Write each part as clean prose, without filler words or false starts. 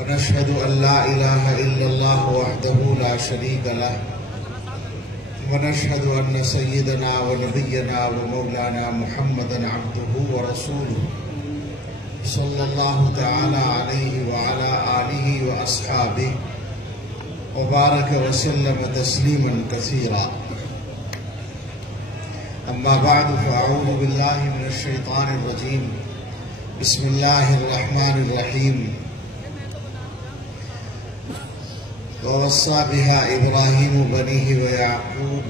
ونشهد أن لا إله إلا الله وحده لا شريك له ونشهد أن سيدنا ونبينا ومولانا محمدا عبده ورسوله صلى الله تعالى عليه وعلى آله وأصحابه وبارك وسلم تسليما كثيرا. أما بعد فأعوذ بالله من الشيطان الرجيم. بسم الله الرحمن الرحيم. ووصى بها إبراهيم بنيه ويعقوب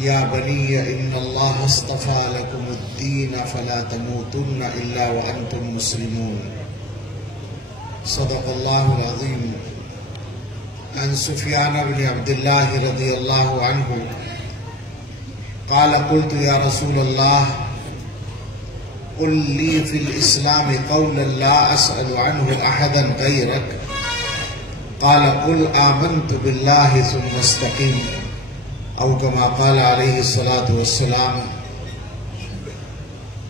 يا بني إن الله اصطفى لكم الدين فلا تموتن إلا وأنتم مسلمون. صدق الله العظيم. عن سفيان بن عبد الله رضي الله عنه قال قلت يا رسول الله قل لي في الإسلام قولا لا أسأل عنه أحدا غيرك قال قل آمنت بالله ثم استقم او كما قال عليه الصلاة والسلام.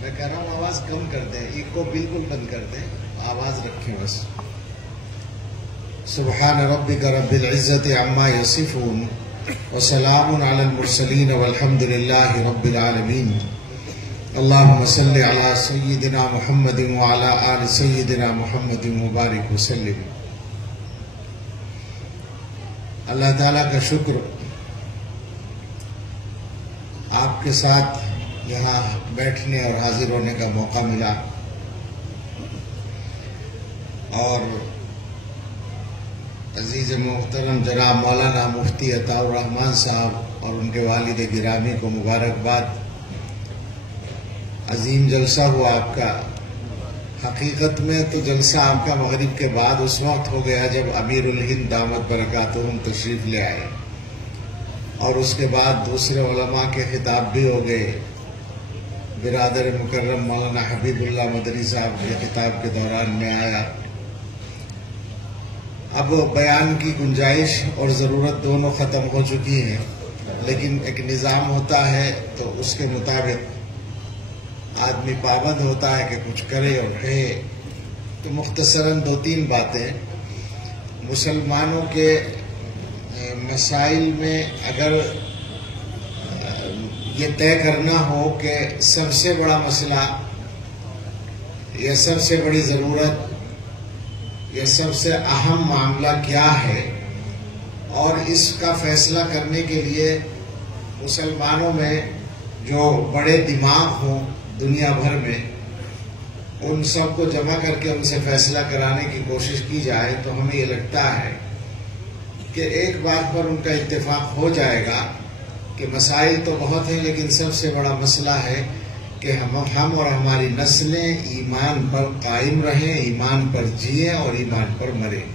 میں کہہ رہا ہوں آواز کم کر دیں، ایکو بالکل بند کر دیں، آواز رکھیں بس. سبحان ربك رب العزة عما يصفون وسلام على المرسلين والحمد لله رب العالمين. اللهم صل على سيدنا محمد وعلى آل سيدنا محمد وبارك وسلم. اللہ تعالیٰ کا شکر آپ کے ساتھ یہاں بیٹھنے اور حاضر ہونے کا موقع ملا، اور عزیز محترم جناب مولانا مفتی عطاء الرحمان صاحب اور ان کے والد گرامی کو مبارکباد. عظیم جلسہ ہوا آپ کا. حقیقت میں تو جلسہ آپ کا مغرب کے بعد اس وقت ہو گیا جب امیر الہند دامت برکاتہم تشریف لے آئے، اور اس کے بعد دوسرے علماء کے خطاب بھی ہو گئے. برادر مکرم مولانا حبیب اللہ مدنی صاحب کے خطاب کے دوران میں آیا. اب بیان کی گنجائش اور ضرورت دونوں ختم ہو چکی ہیں، لیکن ایک نظام ہوتا ہے تو اس کے مطابق آدمی پابند ہوتا ہے کہ کچھ کرے اور کہے. تو مختصراً دو تین باتیں. مسلمانوں کے مسائل میں اگر یہ طے کرنا ہو کہ سب سے بڑا مسئلہ یا سب سے بڑی ضرورت یا سب سے اہم معاملہ کیا ہے، اور اس کا فیصلہ کرنے کے لیے مسلمانوں میں جو بڑے دماغ ہوں دنیا بھر میں، ان سب کو جمع کر کے ان سے فیصلہ کرانے کی کوشش کی جائے، تو ہمیں یہ لگتا ہے کہ ایک بات پر ان کا اتفاق ہو جائے گا کہ مسائل تو بہت ہیں، لیکن سب سے بڑا مسئلہ ہے کہ ہم اور ہماری نسلیں ایمان پر قائم رہیں، ایمان پر جئیں اور ایمان پر مریں.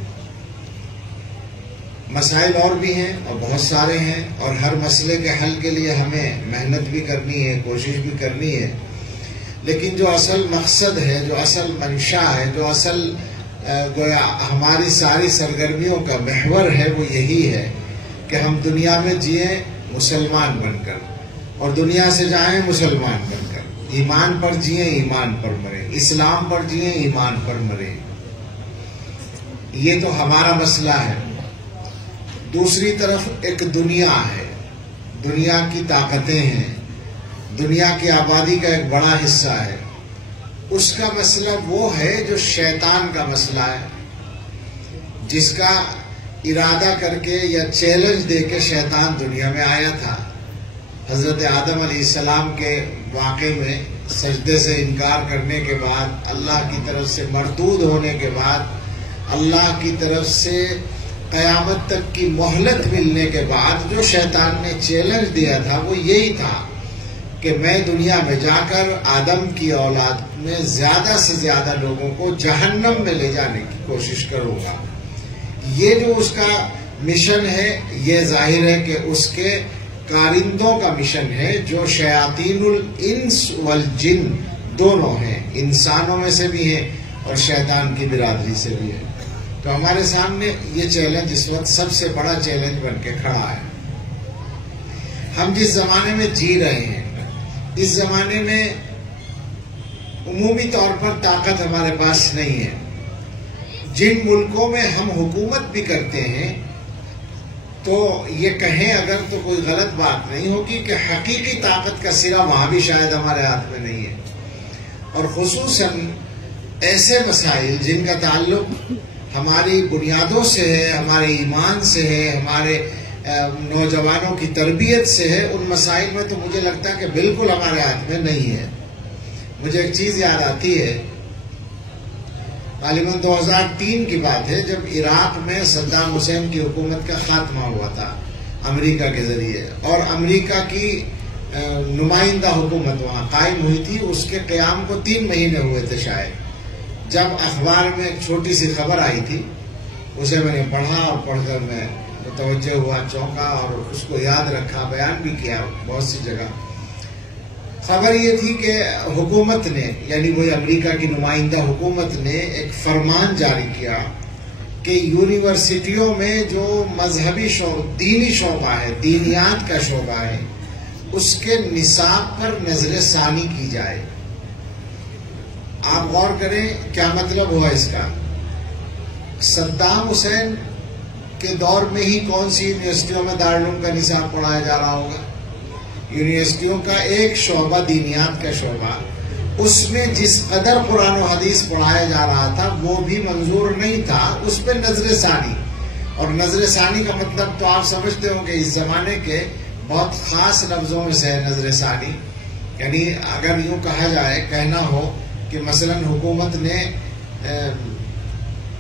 مسائل اور بھی ہیں اور بہت سارے ہیں، اور ہر مسئلے کے حل کے لیے ہمیں محنت بھی کرنی ہے، کوشش بھی کرنی ہے. لیکن جو اصل مقصد ہے، جو اصل منشا ہے، جو اصل گویا ہماری ساری سرگرمیوں کا محور ہے، وہ یہی ہے کہ ہم دنیا میں جئیں مسلمان بن کر، اور دنیا سے جائیں مسلمان بن کر. ایمان پر جئیں، ایمان پر مریں، اسلام پر جئیں، ایمان پر مریں. یہ تو ہمارا مسئلہ ہے. دوسری طرف ایک دنیا ہے، دنیا کی طاقتیں ہیں، دنیا کی آبادی کا ایک بڑا حصہ ہے. اس کا مسئلہ وہ ہے جو شیطان کا مسئلہ ہے، جس کا ارادہ کر کے یا چیلنج دے کے شیطان دنیا میں آیا تھا. حضرت آدم علیہ السلام کے واقعے میں سجدے سے انکار کرنے کے بعد، اللہ کی طرف سے مردود ہونے کے بعد، اللہ کی طرف سے قیامت تک کی مہلت ملنے کے بعد جو شیطان نے چیلنج دیا تھا وہ یہی تھا کہ میں دنیا میں جا کر آدم کی اولاد میں زیادہ سے زیادہ لوگوں کو جہنم میں لے جانے کی کوشش کروں گا. یہ جو اس کا مشن ہے، یہ ظاہر ہے کہ اس کے کارندوں کا مشن ہے، جو شیاطین الانس والجن دونوں ہیں، انسانوں میں سے بھی ہیں اور شیطان کی برادری سے بھی ہیں. تو ہمارے سامنے یہ چیلنج اس وقت سب سے بڑا چیلنج بن کے کھڑا ہے. ہم جس زمانے میں جی رہے ہیں، اس زمانے میں عمومی طور پر طاقت ہمارے پاس نہیں ہے. جن ملکوں میں ہم حکومت بھی کرتے ہیں تو یہ کہیں اگر تو کوئی غلط بات نہیں ہوگی کہ حقیقی طاقت کا سرا وہاں بھی شاید ہمارے ہاتھ میں نہیں ہے، اور خصوصاً ایسے مسائل جن کا تعلق ہماری بنیادوں سے ہے، ہمارے ایمان سے ہے، ہمارے نوجوانوں کی تربیت سے ہے، ان مسائل میں تو مجھے لگتا ہے کہ بالکل ہمارے ہاتھ میں نہیں ہے۔ مجھے ایک چیز یاد آتی ہے، غالباً 2003 کی بات ہے، جب عراق میں صدام حسین کی حکومت کا خاتمہ ہوا تھا امریکہ کے ذریعے، اور امریکہ کی نمائندہ حکومت وہاں قائم ہوئی تھی۔ اس کے قیام کو 3 مہینے ہوئے تھے شاید، جب اخبار میں ایک چھوٹی سی خبر آئی تھی، اسے میں نے پڑھا اور پڑھ کر میں متوجہ ہوا، چونکا اور اس کو یاد رکھا، بیان بھی کیا بہت سی جگہ۔ خبر یہ تھی کہ حکومت نے، یعنی وہی امریکہ کی نمائندہ حکومت نے ایک فرمان جاری کیا کہ یونیورسٹیوں میں جو مذہبی دینی شعبہ ہے، دینیات کا شعبہ ہے، اس کے نصاب پر نظر ثانی کی جائے۔ آپ غور کریں کیا مطلب ہوا اس کا۔ صدام حسین کے دور میں ہی کون سی یونیورسٹیوں میں دارالعلوم کا نصاب پڑھایا جا رہا ہوگا؟ یونیورسٹیوں کا ایک شعبہ، دینیات کا شعبہ، اس میں جس قدر قرآن و حدیث پڑھایا جا رہا تھا وہ بھی منظور نہیں تھا، اس پہ نظر ثانی۔ اور نظر ثانی کا مطلب تو آپ سمجھتے ہوں کہ اس زمانے کے بہت خاص لفظوں میں سے ہے نظر ثانی، یعنی اگر یوں کہا جائے، کہنا ہو کہ مثلا حکومت نے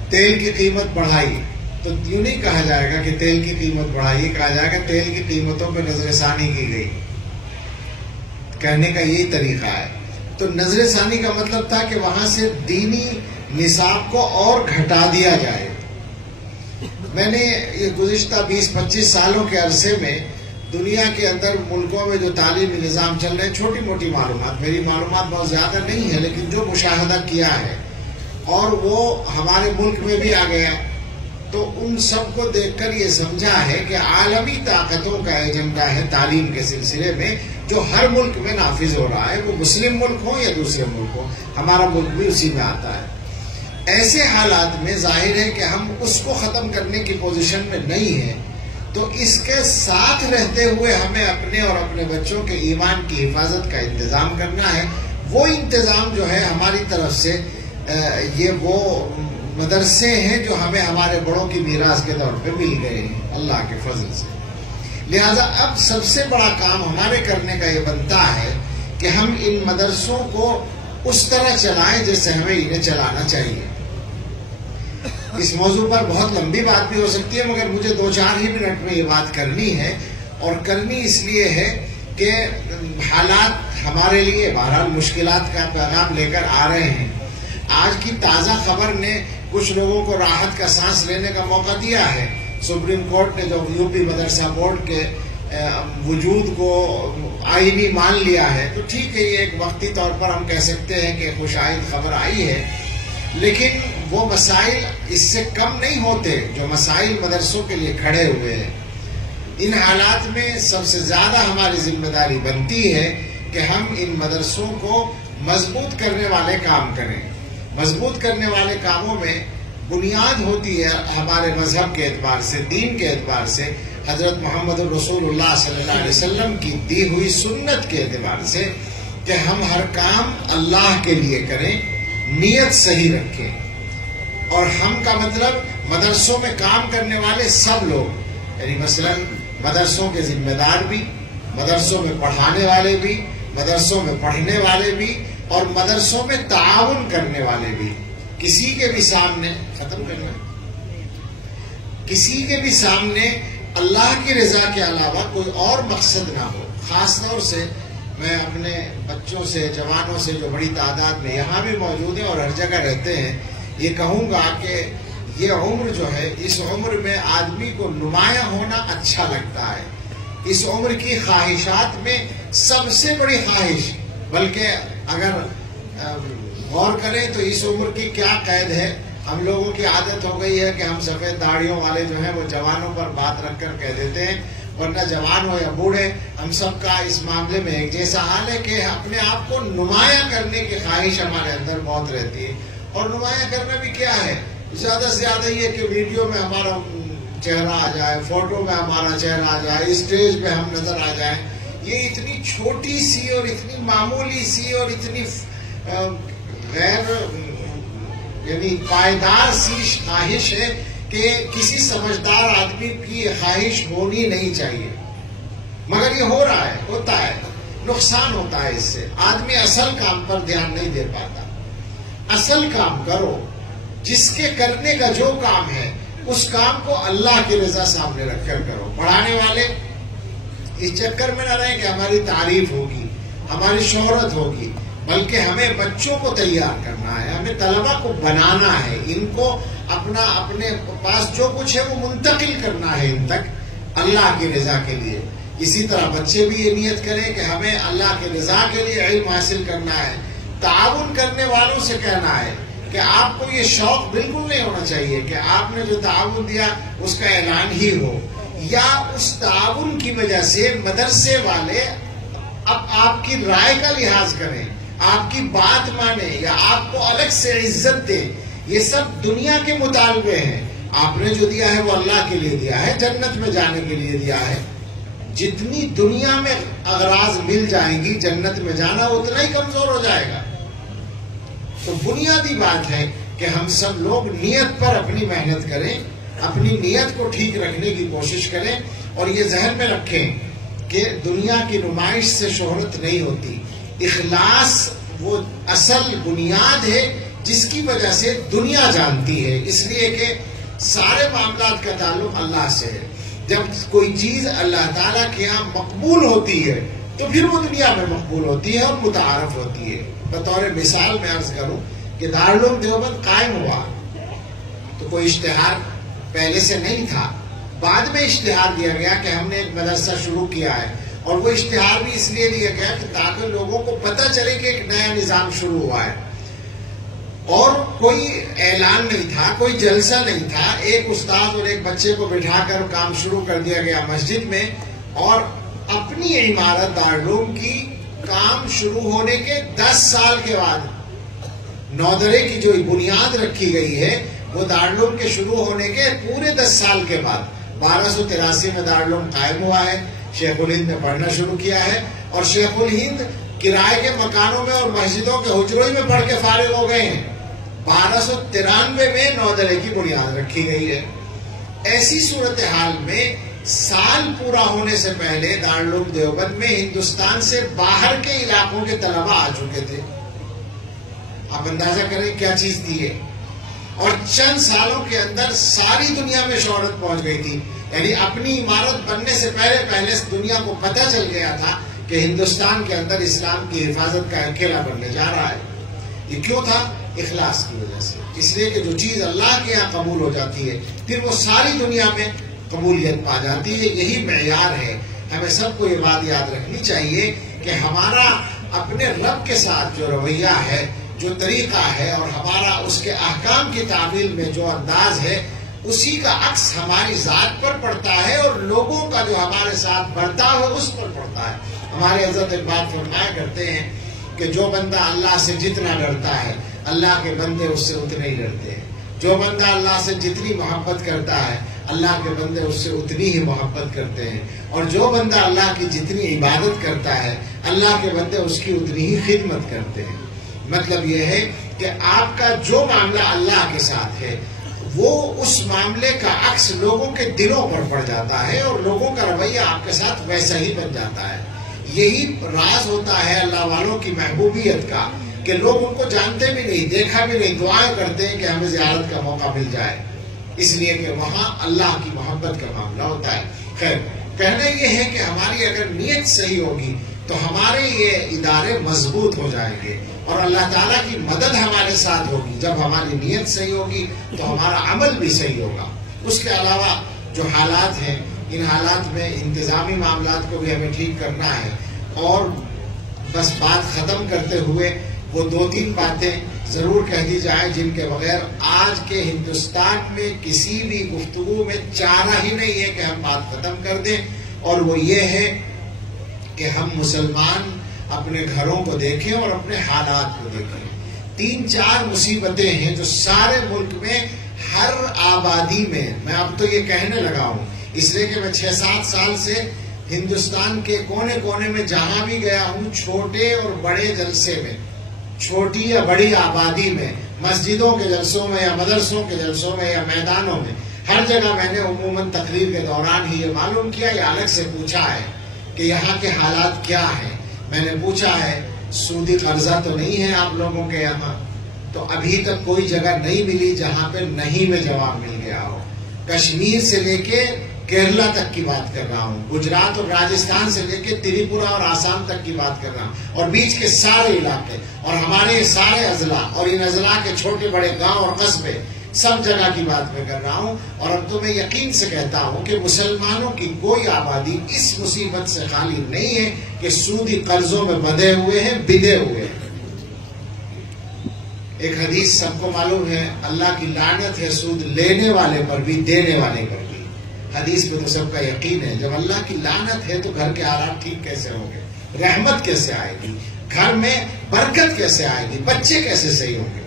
تیل کی قیمت بڑھائی تو یوں نہیں کہا جائے گا کہ تیل کی قیمت بڑھائی، کہا جائے گا تیل کی قیمتوں پہ نظر ثانی کی گئی۔ کہنے کا یہی طریقہ ہے۔ تو نظر ثانی کا مطلب تھا کہ وہاں سے دینی نصاب کو اور گھٹا دیا جائے۔ میں نے یہ گزشتہ 20-25 سالوں کے عرصے میں دنیا کے اندر ملکوں میں جو تعلیمی نظام چل رہے ہیں، چھوٹی موٹی معلومات، میری معلومات بہت زیادہ نہیں ہے، لیکن جو مشاہدہ کیا ہے اور وہ ہمارے ملک میں بھی آ گیا، تو ان سب کو دیکھ کر یہ سمجھا ہے کہ عالمی طاقتوں کا ایجنڈا ہے تعلیم کے سلسلے میں، جو ہر ملک میں نافذ ہو رہا ہے، وہ مسلم ملک ہو یا دوسرے ملک ہو، ہمارا ملک بھی اسی میں آتا ہے۔ ایسے حالات میں ظاہر ہے کہ ہم اس کو ختم کرنے کی پوزیشن میں نہیں ہیں، تو اس کے ساتھ رہتے ہوئے ہمیں اپنے اور اپنے بچوں کے ایمان کی حفاظت کا انتظام کرنا ہے۔ وہ انتظام جو ہے ہماری طرف سے، یہ وہ مدرسے ہیں جو ہمیں ہمارے بڑوں کی میراث کے طور پہ مل گئے ہیں اللہ کے فضل سے۔ لہذا اب سب سے بڑا کام ہمارے کرنے کا یہ بنتا ہے کہ ہم ان مدرسوں کو اس طرح چلائیں جیسے ہمیں انہیں چلانا چاہیے۔ اس موضوع پر بہت لمبی بات بھی ہو سکتی ہے، مگر مجھے 2-4 ہی منٹ میں یہ بات کرنی ہے، اور کرنی اس لیے ہے کہ حالات ہمارے لیے بہرحال مشکلات کا پیغام لے کر آ رہے ہیں۔ آج کی تازہ خبر نے کچھ لوگوں کو راحت کا سانس لینے کا موقع دیا ہے۔ سپریم کورٹ نے جو یو پی مدرسہ بورڈ کے وجود کو آئینی مان لیا ہے، تو ٹھیک ہے، یہ ایک وقتی طور پر ہم کہہ سکتے ہیں کہ خوشائند خبر آئی ہے، لیکن وہ مسائل اس سے کم نہیں ہوتے جو مسائل مدرسوں کے لیے کھڑے ہوئے ہیں۔ ان حالات میں سب سے زیادہ ہماری ذمہ داری بنتی ہے کہ ہم ان مدرسوں کو مضبوط کرنے والے کام کریں۔ مضبوط کرنے والے کاموں میں بنیاد ہوتی ہے ہمارے مذہب کے اعتبار سے، دین کے اعتبار سے، حضرت محمد رسول اللہ صلی اللہ علیہ وسلم کی دی ہوئی سنت کے اعتبار سے، کہ ہم ہر کام اللہ کے لیے کریں، نیت صحیح رکھیں۔ اور ہم کا مطلب مدرسوں میں کام کرنے والے سب لوگ، یعنی مثلا مدرسوں کے ذمہ دار بھی، مدرسوں میں پڑھانے والے بھی، مدرسوں میں پڑھنے والے بھی، اور مدرسوں میں تعاون کرنے والے بھی، کسی کے بھی سامنے ختم کرنا، کسی کے بھی سامنے اللہ کی رضا کے علاوہ کوئی اور مقصد نہ ہو۔ خاص طور سے میں اپنے بچوں سے، جوانوں سے جو بڑی تعداد میں یہاں بھی موجود ہیں اور ہر جگہ رہتے ہیں، یہ کہوں گا کہ یہ عمر جو ہے، اس عمر میں آدمی کو نمایاں ہونا اچھا لگتا ہے۔ اس عمر کی خواہشات میں سب سے بڑی خواہش، بلکہ اگر غور کریں تو اس عمر کی کیا قید ہے۔ ہم لوگوں کی عادت ہو گئی ہے کہ ہم سفید داڑھیوں والے جو ہیں وہ جوانوں پر بات رکھ کر کہہ دیتے ہیں، ورنہ جوان ہو یا بوڑھے ہم سب کا اس معاملے میں ایک جیسا حال ہے کہ اپنے آپ کو نمایاں کرنے کی خواہش ہمارے اندر بہت رہتی ہے۔ اور نمایاں کرنا بھی کیا ہے؟ زیادہ سے زیادہ یہ کہ ویڈیو میں ہمارا چہرہ آ جائے، فوٹو میں ہمارا چہرہ آ جائے، اسٹیج پہ ہم نظر آ جائیں، یہ اتنی چھوٹی سی اور اتنی معمولی سی اور اتنی غیر یعنی پائیدار سی خواہش ہے کہ کسی سمجھدار آدمی کی خواہش ہونی نہیں چاہیے، مگر یہ ہو رہا ہے، ہوتا ہے، نقصان ہوتا ہے اس سے، آدمی اصل کام پر دھیان نہیں دے پاتا۔ اصل کام کرو، جس کے کرنے کا جو کام ہے اس کام کو اللہ کی رضا سامنے رکھ کر کرو۔ پڑھانے والے اس چکر میں نہ رہیں کہ ہماری تعریف ہوگی، ہماری شہرت ہوگی، بلکہ ہمیں بچوں کو تیار کرنا ہے، ہمیں طلبہ کو بنانا ہے، ان کو اپنے پاس جو کچھ ہے وہ منتقل کرنا ہے ان تک اللہ کی رضا کے لیے۔ اسی طرح بچے بھی یہ نیت کریں کہ ہمیں اللہ کی رضا کے لیے علم حاصل کرنا ہے۔ تعاون کرنے والوں سے کہنا ہے کہ آپ کو یہ شوق بالکل نہیں ہونا چاہیے کہ آپ نے جو تعاون دیا اس کا اعلان ہی ہو، یا اس تعاون کی وجہ سے مدرسے والے اب آپ کی رائے کا لحاظ کریں، آپ کی بات مانے، یا آپ کو الگ سے عزت دے۔ یہ سب دنیا کے مطالبے ہیں۔ آپ نے جو دیا ہے وہ اللہ کے لیے دیا ہے، جنت میں جانے کے لیے دیا ہے۔ جتنی دنیا میں اغراض مل جائیں گی، جنت میں جانا اتنا ہی کمزور ہو جائے گا۔ تو بنیادی بات ہے کہ ہم سب لوگ نیت پر اپنی محنت کریں، اپنی نیت کو ٹھیک رکھنے کی کوشش کریں، اور یہ ذہن میں رکھیں کہ دنیا کی نمائش سے شہرت نہیں ہوتی۔ اخلاص وہ اصل بنیاد ہے جس کی وجہ سے دنیا جانتی ہے، اس لیے کہ سارے معاملات کا تعلق اللہ سے ہے۔ جب کوئی چیز اللہ تعالیٰ کے یہاں مقبول ہوتی ہے تو پھر وہ دنیا میں مقبول ہوتی ہے اور متعارف ہوتی ہے۔ بطور مثال میں عرض کروں کہ دارالعلوم دیوبند قائم ہوا تو کوئی اشتہار پہلے سے نہیں تھا، بعد میں اشتہار دیا گیا کہ ہم نے ایک مدرسہ شروع کیا ہے، اور وہ اشتہار بھی اس لیے دیا گیا کہ تاکہ لوگوں کو پتہ چلے کہ ایک نیا نظام شروع ہوا ہے۔ اور کوئی اعلان نہیں تھا، کوئی جلسہ نہیں تھا، ایک استاد اور ایک بچے کو بٹھا کر کام شروع کر دیا گیا مسجد میں، اور اپنی عمارت دارالعلوم کی کام شروع ہونے کے 10 سال کے بعد نودرے کی جو بنیاد رکھی گئی ہے وہ دارالعلوم کے شروع ہونے کے پورے 10 سال کے بعد 1283 میں دارالعلوم قائم ہوا ہے۔ شیخ الہند نے پڑھنا شروع کیا ہے، اور شیخ الہند کرائے کے مکانوں میں اور مسجدوں کے حجروں میں پڑھ کے فارغ ہو گئے ہیں۔ 1293 میں نودرے کی بنیاد رکھی گئی ہے۔ ایسی صورتحال میں سال پورا ہونے سے پہلے دارالعلوم دیوبند میں ہندوستان سے باہر کے علاقوں کے طلبہ آ چکے تھے۔ آپ اندازہ کریں کیا چیز تھی یہ، اور چند سالوں کے اندر ساری دنیا میں شہرت پہنچ گئی تھی۔ یعنی اپنی عمارت بننے سے پہلے دنیا کو پتہ چل گیا تھا کہ ہندوستان کے اندر اسلام کی حفاظت کا اکیلا بننے جا رہا ہے۔ یہ کیوں تھا؟ اخلاص کی وجہ سے۔ اس لیے کہ جو چیز اللہ کے یہاں قبول ہو جاتی ہے پھر وہ ساری دنیا میں قبولیت پا جاتی ہے۔ یہی معیار ہے۔ ہمیں سب کو یہ بات یاد رکھنی چاہیے کہ ہمارا اپنے رب کے ساتھ جو رویہ ہے، جو طریقہ ہے، اور ہمارا اس کے احکام کی تعمیل میں جو انداز ہے، اسی کا عکس ہماری ذات پر پڑتا ہے، اور لوگوں کا جو ہمارے ساتھ برتاؤ ہے اس پر پڑتا ہے۔ ہمارے حضرت ایک بات فرمایا کرتے ہیں کہ جو بندہ اللہ سے جتنا ڈرتا ہے اللہ کے بندے اس سے اتنے ہی ڈرتے ہیں۔ جو بندہ اللہ سے جتنی محبت کرتا ہے اللہ کے بندے اس سے اتنی ہی محبت کرتے ہیں، اور جو بندہ اللہ کی جتنی عبادت کرتا ہے اللہ کے بندے اس کی اتنی ہی خدمت کرتے ہیں۔ مطلب یہ ہے کہ آپ کا جو معاملہ اللہ کے ساتھ ہے وہ اس معاملے کا عکس لوگوں کے دلوں پر پڑ جاتا ہے، اور لوگوں کا رویہ آپ کے ساتھ ویسا ہی بن جاتا ہے۔ یہی راز ہوتا ہے اللہ والوں کی محبوبیت کا کہ لوگ ان کو جانتے بھی نہیں، دیکھا بھی نہیں، دعائیں کرتے ہیں کہ ہمیں زیارت کا موقع مل جائے، اس لیے کہ وہاں اللہ کی محبت کا معاملہ ہوتا ہے۔ خیر، کہنا یہ ہے کہ ہماری اگر نیت صحیح ہوگی تو ہمارے یہ ادارے مضبوط ہو جائیں گے، اور اللہ تعالیٰ کی مدد ہمارے ساتھ ہوگی۔ جب ہماری نیت صحیح ہوگی تو ہمارا عمل بھی صحیح ہوگا۔ اس کے علاوہ جو حالات ہیں، ان حالات میں انتظامی معاملات کو بھی ہمیں ٹھیک کرنا ہے، اور بس بات ختم کرتے ہوئے وہ 2-3 باتیں ضرور کہہ دی جائیں جن کے بغیر آج کے ہندوستان میں کسی بھی گفتگو میں چارہ ہی نہیں ہے کہ ہم بات ختم کر دیں، اور وہ یہ ہے کہ ہم مسلمان اپنے گھروں کو دیکھیں اور اپنے حالات کو دیکھیں۔ 3-4 مصیبتیں ہیں جو سارے ملک میں آبادی میں اب تو یہ کہنے لگا ہوں، اس لیے کہ میں 6-7 سال سے ہندوستان کے کونے کونے میں جہاں بھی گیا ہوں، چھوٹے اور بڑے جلسے میں، چھوٹی یا بڑی آبادی میں، مسجدوں کے جلسوں میں یا مدرسوں کے جلسوں میں یا میدانوں میں، ہر جگہ میں نے عموماً تقریر کے دوران ہی یہ معلوم کیا یا الگ سے پوچھا ہے کہ یہاں کے حالات کیا ہیں۔ میں نے پوچھا ہے سودی قرضہ تو نہیں ہے آپ لوگوں کے یہاں؟ تو ابھی تک کوئی جگہ نہیں ملی جہاں پہ نہیں میں جواب مل گیا ہو۔ کشمیر سے لے کے کیرلا تک کی بات کر رہا ہوں، گجرات اور راجستھان سے لے کے تریپورہ اور آسام تک کی بات کر رہا ہوں، اور بیچ کے سارے علاقے اور ہمارے سارے اضلاع اور ان اضلاع کے چھوٹے بڑے گاؤں اور قصبے، سب جگہ کی بات میں کر رہا ہوں۔ اور اب تو میں یقین سے کہتا ہوں کہ مسلمانوں کی کوئی آبادی اس مصیبت سے خالی نہیں ہے کہ سودی قرضوں میں بندھے ہوئے ہیں، بندھے ہوئے ہیں۔ ایک حدیث سب کو معلوم ہے، اللہ کی لعنت ہے سود لینے والے پر بھی دینے والے پر بھی۔ حدیث پہ تو سب کا یقین ہے، جب اللہ کی لعنت ہے تو گھر کے حالات ٹھیک کیسے ہوں گے؟ رحمت کیسے آئے گی؟ گھر میں برکت کیسے آئے گی؟ بچے کیسے صحیح ہوں گے؟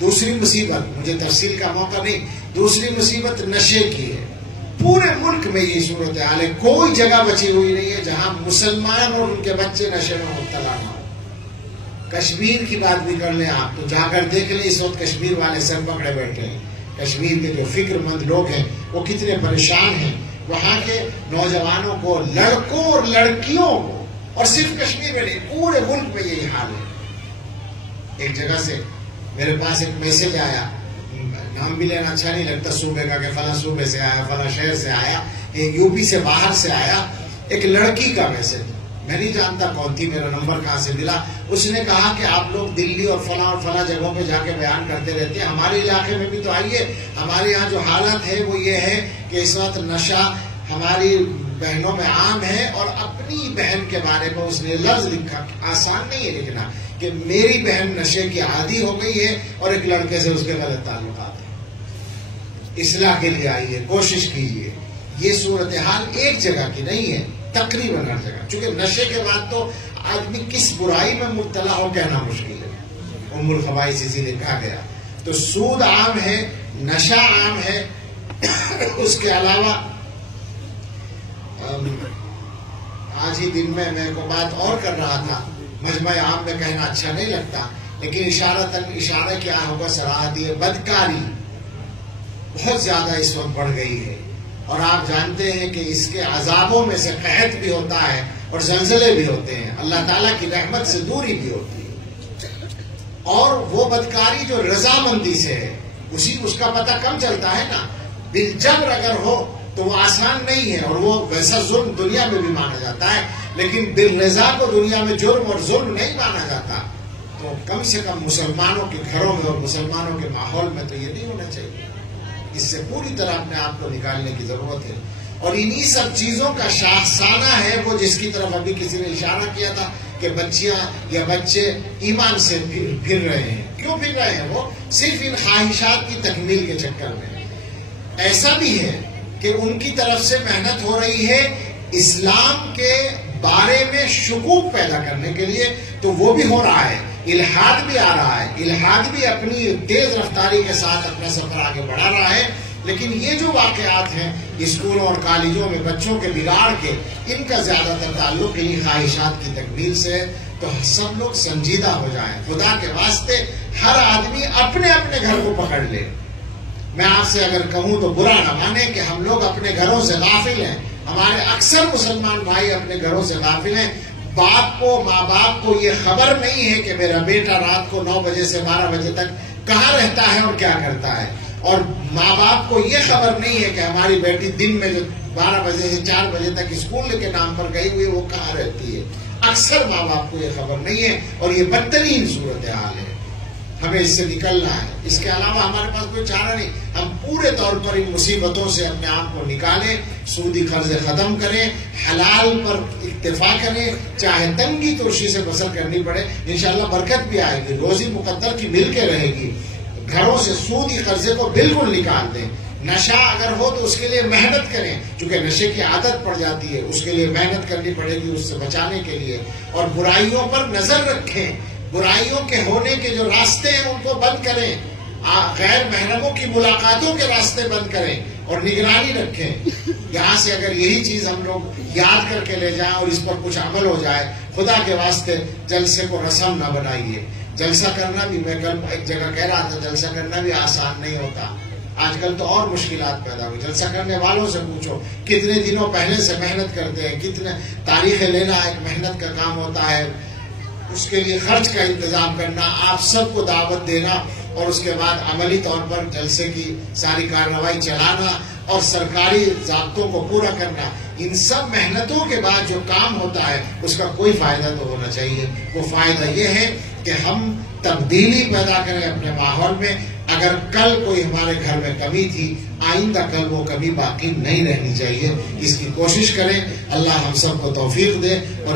دوسری مصیبت، مجھے تفصیل کا موقع نہیں، دوسری مصیبت نشے کی ہے۔ پورے ملک میں یہ صورتحال ہے، کوئی جگہ بچی ہوئی نہیں ہے جہاں مسلمان اور ان کے بچے نشے میں مبتلا نہ ہو۔ کشمیر کی بات بھی کر لیں آپ تو جا کر دیکھ لیں، اس وقت کشمیر والے سر پکڑے بیٹھے ہیں۔ کشمیر کے جو فکر مند لوگ ہیں وہ کتنے پریشان ہیں، وہاں کے نوجوانوں کو، لڑکوں اور لڑکیوں کو، اور صرف کشمیر میں نہیں پورے ملک میں یہی حال ہے۔ ایک جگہ سے میرے پاس ایک میسج آیا، نام بھی لینا اچھا نہیں لگتا صوبے کا، کہ فلاں صوبے سے آیا، فلاں شہر سے آیا، ایک یو پی سے باہر سے آیا، ایک لڑکی کا میسج، میں نہیں جانتا کون تھی، میرا نمبر کہاں سے ملا۔ اس نے کہا کہ آپ لوگ دلی اور فلاں جگہوں پہ جا کے بیان کرتے رہتے ہیں، ہمارے علاقے میں بھی تو آئیے، ہمارے یہاں جو حالت ہے وہ یہ ہے کہ اس وقت نشہ ہماری بہنوں میں عام ہے۔ اور اپنی بہن کے بارے میں اس نے لفظ لکھا، آسان نہیں ہے لکھنا، کہ میری بہن نشے کی عادی ہو گئی ہے اور ایک لڑکے سے اس کے غلط تعلقات ہیں۔ اصلاح کے لیے آئیے، کوشش کیجیے۔ یہ صورتحال ایک جگہ کی نہیں ہے، تقریباً ہر جگہ، چونکہ نشے کے بعد تو آدمی کس برائی میں مبتلا ہو کہنا مشکل ہے، ام الخبائث اسی لیے کہا گیا۔ تو سود عام ہے، نشہ عام ہے۔ اس کے علاوہ آج ہی دن میں کو بات اور کر رہا تھا، مجمع عام میں کہنا اچھا نہیں لگتا، لیکن اشارہ کیا ہوگا صراحتی ہے، بدکاری بہت زیادہ اس وقت بڑھ گئی ہے۔ اور آپ جانتے ہیں کہ اس کے عذابوں میں سے قحط بھی ہوتا ہے اور زلزلے بھی ہوتے ہیں، اللہ تعالیٰ کی رحمت سے دوری بھی ہوتی ہے۔ اور وہ بدکاری جو رضامندی سے ہے، اس کا پتہ کم چلتا ہے نا، بالجبر اگر ہو تو وہ آسان نہیں ہے، اور وہ ویسا ظلم دنیا میں بھی مانا جاتا ہے، لیکن بالرضا کو دنیا میں جرم اور ظلم نہیں مانا جاتا۔ تو کم سے کم مسلمانوں کے گھروں میں اور مسلمانوں کے ماحول میں تو یہ نہیں ہونا چاہیے، اس سے پوری طرح اپنے آپ کو نکالنے کی ضرورت ہے۔ اور انہی سب چیزوں کا شاخسانہ ہے وہ جس کی طرف ابھی کسی نے اشارہ کیا تھا کہ بچیاں یا بچے ایمان سے پھر رہے ہیں۔ کیوں پھر رہے ہیں؟ وہ صرف ان خواہشات کی تکمیل کے چکر میں۔ ایسا بھی ہے کہ ان کی طرف سے محنت ہو رہی ہے اسلام کے بارے میں شکوک پیدا کرنے کے لیے، تو وہ بھی ہو رہا ہے، الحاد بھی آ رہا ہے، الحاد بھی اپنی تیز رفتاری کے ساتھ اپنا سفر آگے بڑھا رہا ہے۔ لیکن یہ جو واقعات ہیں اسکولوں اور کالجوں میں بچوں کے بگاڑ کے، ان کا زیادہ تر تعلق انہی خواہشات کی تکمیل سے ہے۔ تو سب لوگ سنجیدہ ہو جائیں، خدا کے واسطے ہر آدمی اپنے اپنے گھر کو پکڑ لے۔ میں آپ سے اگر کہوں تو برا نہ مانیں کہ ہم لوگ اپنے گھروں سے غافل ہیں، ہمارے اکثر مسلمان بھائی اپنے گھروں سے غافل ہیں۔ باپ کو، ماں باپ کو یہ خبر نہیں ہے کہ میرا بیٹا رات کو 9 بجے سے 12 بجے تک کہاں رہتا ہے اور کیا کرتا ہے، اور ماں باپ کو یہ خبر نہیں ہے کہ ہماری بیٹی دن میں جو 12 بجے سے 4 بجے تک اسکول کے نام پر گئی ہوئی وہ کہاں رہتی ہے۔ اکثر ماں باپ کو یہ خبر نہیں ہے، اور یہ بدترین صورتحال ہے۔ ہمیں اس سے نکلنا ہے، اس کے علاوہ ہمارے پاس کوئی چارہ نہیں۔ ہم پورے طور پر ان مصیبتوں سے اپنے آپ کو نکالیں، سودی قرض ختم کریں، حلال پر اکتفا کریں، چاہے تنگی ترشی سے بسر کرنی پڑے، انشاءاللہ برکت بھی آئے گی، روزی مقدر کی مل کے رہے گی۔ گھروں سے سودی قرضے کو بالکل نکال دیں۔ نشہ اگر ہو تو اس کے لیے محنت کریں، چونکہ نشے کی عادت پڑ جاتی ہے، اس کے لیے محنت کرنی پڑے گی اس سے بچانے کے لیے۔ اور برائیوں پر نظر رکھیں، برائیوں کے ہونے کے جو راستے ہیں ان کو بند کریں۔ غیر محرموں کی ملاقاتوں کے راستے بند کریں اور نگرانی رکھیں. یہاں سے اگر یہی چیز ہم لوگ یاد کر کے لے جائیں اور اس پر کچھ عمل ہو جائے، خدا کے واسطے جلسے کو رسم نہ بنائیے. جلسہ کرنا بھی، میں کل ایک جگہ کہہ رہا تھا، جلسہ کرنا بھی آسان نہیں ہوتا. آج کل تو اور مشکلات پیدا ہوئی. جلسہ کرنے والوں سے پوچھو کتنے دنوں پہلے سے محنت کرتے ہیں، کتنے تاریخیں لینا ایک محنت کا کام ہوتا ہے، اس کے لیے خرچ کا انتظام کرنا، آپ سب کو دعوت دینا اور اس کے بعد عملی طور پر جلسے کی ساری کارروائی چلانا اور سرکاری ضابطوں کو پورا کرنا. ان سب محنتوں کے بعد جو کام ہوتا ہے اس کا کوئی فائدہ تو ہونا چاہیے. وہ فائدہ یہ ہے کہ ہم تبدیلی پیدا کریں اپنے ماحول میں. اگر کل کوئی ہمارے گھر میں کمی تھی، آئندہ کل وہ کمی باقی نہیں رہنی چاہیے. اس کی کوشش کریں. اللہ ہم سب کو توفیق دے. اور